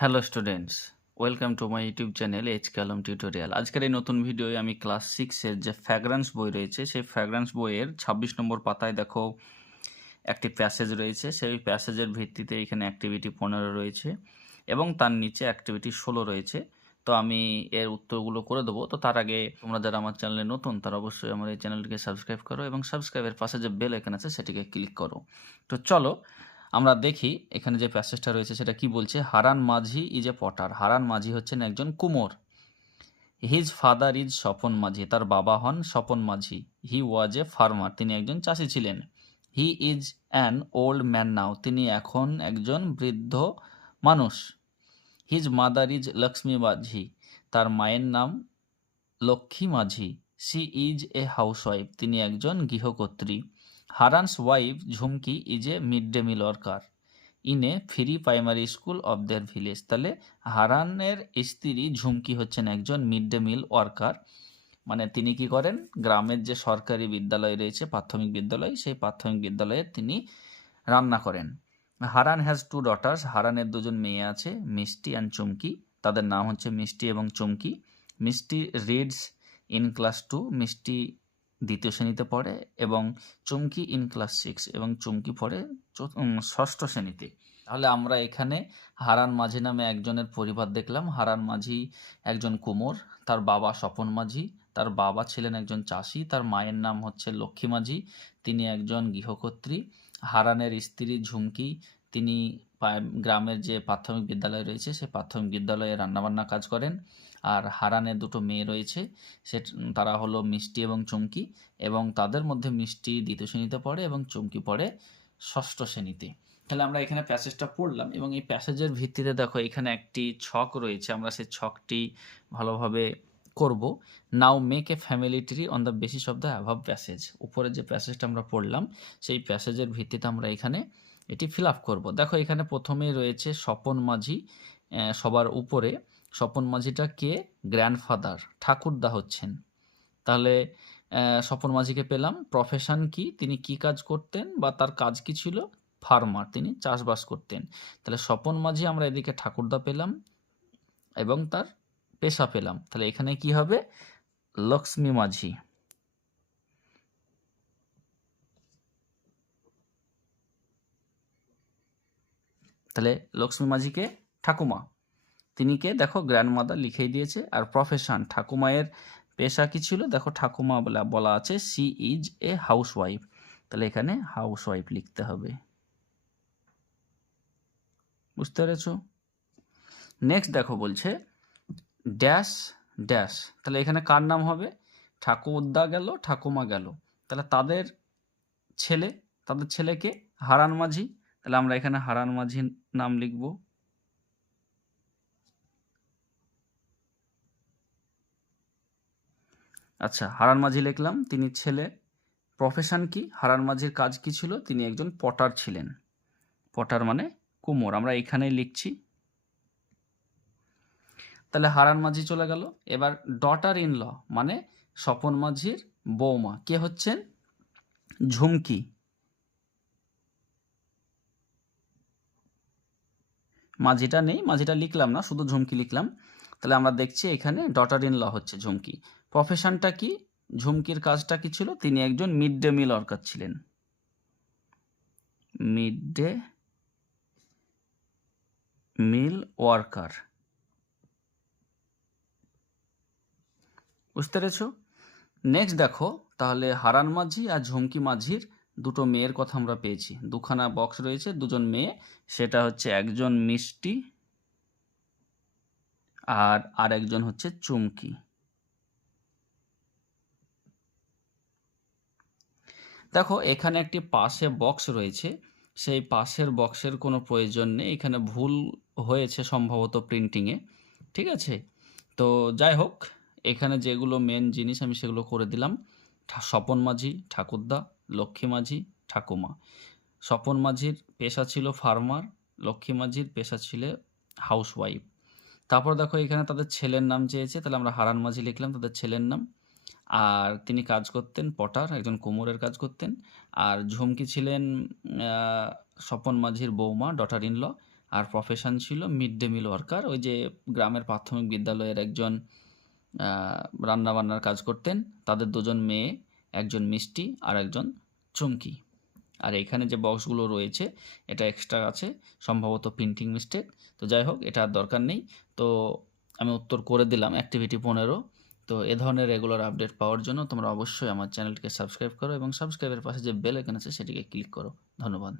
Hello students, welcome to my YouTube channel H Kalam tutorial. আজকের এই নতুন ভিডিওয়ে আমি ক্লাস 6-এর যে ফ্র্যাগ্রান্স বই রয়েছে সেই ফ্র্যাগ্রান্স বইয়ের 26 নম্বর পাতায় দেখো একটি প্যাসেজ রয়েছে। সেই প্যাসেজের ভিত্তিতে এখানে অ্যাক্টিভিটি 15 রয়েছে এবং তার নিচে অ্যাক্টিভিটি 16 রয়েছে। তো আমি এর উত্তরগুলো করে দেবো। তো তার আগে তোমরা যারা আমার চ্যানেলে নতুন তারা অবশ্যই আমার এই চ্যানেলটিকে সাবস্ক্রাইব করো এবং সাবস্ক্রাইবের পাশে যে বেল আইকন আছে সেটিকে ক্লিক করো। তো চলো আমরা দেখি এখানে যে প্যাসেজটা রয়েছে সেটা কি বলছে। হারান মাঝি ইজ এ পটার। হারান মাঝি হচ্ছেন একজন কুমোর। হিজ ফাদার ইজ স্বপন মাঝি। তার বাবা হন স্বপন মাঝি। হি ওয়াজ এ ফার্মার। তিনি একজন চাষি ছিলেন। He is an old man নাও। তিনি এখন একজন বৃদ্ধ মানুষ। হিজ মাদার ইজ লক্ষ্মী মাঝি। তার মায়ের নাম Lakshmi Majhi. She is a housewife. তিনি একজন গৃহকর্ত্রী। Haran's wife Jhumki is a mid day meal worker in a free primary school of their village. তাহলে হারানের স্ত্রী ঝুমকি হচ্ছেন একজন মিড ডে মিল ওয়ার্কার, মানে তিনি কি করেন, গ্রামের যে সরকারি বিদ্যালয় রয়েছে প্রাথমিক বিদ্যালয়, সেই প্রাথমিক বিদ্যালয়ে তিনি রান্না করেন। হারান হ্যাজ টু ডটার্স। হারানের দুজন মেয়ে আছে, মিষ্টি অ্যান্ড চুমকি। তাদের নাম হচ্ছে মিষ্টি এবং চুমকি। মিষ্টি রিডস ইন ক্লাস 2। মিষ্টি দ্বিতীয় শ্রেণীতে পড়ে এবং চুমকি ইন ক্লাস 6। এবং চুমকি পড়ে ষষ্ঠ শ্রেণীতে। তাহলে আমরা এখানে হারান মাঝি নামে একজনের পরিবার দেখলাম। হারান মাঝি একজন কুমোর, তার বাবা স্বপন মাঝি, তার বাবা ছিলেন একজন চাষি, তার মায়ের নাম হচ্ছে লক্ষ্মী মাঝি, তিনি একজন গৃহকর্ত্রী। হারানের স্ত্রী ঝুমকি, তিনি গ্রামের যে প্রাথমিক বিদ্যালয় রয়েছে সেই প্রাথমিক বিদ্যালয়ে রান্নাবান্না কাজ করেন। আর হারানের দুটো মেয়ে রয়েছে, সে তারা হলো মিষ্টি এবং চুমকি, এবং তাদের মধ্যে মিষ্টি দ্বিতীয় শ্রেণীতে পড়ে এবং চুমকি পড়ে ষষ্ঠ শ্রেণীতে। তাহলে আমরা এখানে প্যাসেজটা পড়লাম এবং এই প্যাসেজের ভিত্তিতে দেখো এখানে একটি ছক রয়েছে, আমরা সেই ছকটি ভালোভাবে করব। Now make a family tree on the basis of the above passage. উপরে যে প্যাসেজটা আমরা পড়লাম সেই প্যাসেজের ভিত্তিতে আমরা এখানে এটি ফিল আপ করবো। দেখো এখানে প্রথমেই রয়েছে স্বপন মাঝি, সবার উপরে। স্বপন মাঝিটা কে? গ্র্যান্ডফাদার, ঠাকুরদা হচ্ছেন। তাহলে স্বপন মাঝিকে পেলাম। প্রফেশন কি, তিনি কি কাজ করতেন বা তার কাজ কি ছিল? ফার্মার, তিনি চাষবাস করতেন। তাহলে স্বপন মাঝি আমরা এদিকে ঠাকুরদা পেলাম এবং তার পেশা পেলাম। তাহলে এখানে কি হবে? লক্ষ্মী মাঝি। তাহলে লক্ষ্মী মাঝিকে ঠাকুমা, তিনি কে? দেখো গ্র্যান্ডমাদার লিখেই দিয়েছে। আর প্রফেশন, ঠাকুমায়ের পেশা কি ছিল? দেখো ঠাকুমা বলা আছে সি ইজ এ হাউসওয়াইফ। তাহলে এখানে হাউসওয়াইফ লিখতে হবে। বুঝতে পেরেছো? নেক্সট দেখো বলছে ড্যাশ ড্যাশ। তাহলে এখানে কার নাম হবে? ঠাকুরদা গেল, ঠাকুমা গেল, তাহলে তাদের ছেলে, তাদের ছেলেকে হারান মাঝি। তাহলে আমরা এখানে হারান মাঝির নাম লিখব। আচ্ছা, হারান মাঝি লিখলাম, তিনি ছেলে। প্রফেশন কি? হারান মাঝির কাজ কি ছিল? তিনি একজন পটার ছিলেন। পটার মানে কুমোর, আমরা এখানেই লিখছি। তাহলে হারান মাঝি চলে গেল। এবার ডটার ইন ল মানে স্বপন মাঝির বৌমা কে হচ্ছেন? ঝুমকি। মাঝিটা নেই, মাঝিটা লিখলাম না, শুধু ঝুমকি লিখলাম। তাহলে আমরা দেখছি এখানে ডটার ইন ল হচ্ছে ঝুমকি। প্রফেশনটা কি? ঝুমকির কাজটা কি ছিল? তিনি একজন মিড ডে মিল ওয়ার্কার ছিলেন। Mid day meal worker. বুঝতে পেরেছ? নেক্সট দেখো, তাহলে হারান মাঝি আর ঝুমকি মাঝির দুটো মেয়ের কথা আমরা পেয়েছি। দুখানা বক্স রয়েছে, দুজন মেয়ে, সেটা হচ্ছে একজন মিষ্টি আর আরেকজন হচ্ছে চুমকি। দেখো এখানে একটি পাশে বক্স রয়েছে, সেই পাশের বক্সের কোনো প্রয়োজন নেই, এখানে ভুল হয়েছে সম্ভবত প্রিন্টিংয়ে। ঠিক আছে, তো যাই হোক, এখানে যেগুলো মেন জিনিস আমি সেগুলো করে দিলাম। স্বপন মাঝি ঠাকুরদা, লক্ষ্মী মাঝি ঠাকুমা। স্বপন মাঝির পেশা ছিল ফার্মার, লক্ষ্মী মাঝির পেশা ছিল হাউসওয়াইফ। তারপর দেখো এখানে তাদের ছেলের নাম চেয়েছে, তাহলে আমরা হারান মাঝি লিখলাম তাদের ছেলের নাম। আর তিনি কাজ করতেন পটার, একজন কুমোরের কাজ করতেন। আর ঝুমকি ছিলেন স্বপন মাঝির বৌমা, ডটার ইন ল। আর প্রফেশন ছিল মিড ডে মিল ওয়ার্কার, ওই যে গ্রামের প্রাথমিক বিদ্যালয়ের একজন রান্নাবান্নার কাজ করতেন। তাদের 2 জন মেয়ে, একজন মিষ্টি আর একজন চুমকি। আর এখানে যে বক্সগুলো রয়েছে এটা এক্সট্রা আছে, সম্ভবত প্রিন্টিং মিস্টেক। তো যাই হোক, এটা আর দরকার নেই। তো আমি উত্তর করে দিলাম অ্যাক্টিভিটি 15। তো এ ধরনের রেগুলার আপডেট পাওয়ার জন্য তোমরা অবশ্যই আমার চ্যানেলটিকে সাবস্ক্রাইব করো এবং সাবস্ক্রাইবের পাশে যে বেল আইকন আছে সেটিকে ক্লিক করো। ধন্যবাদ।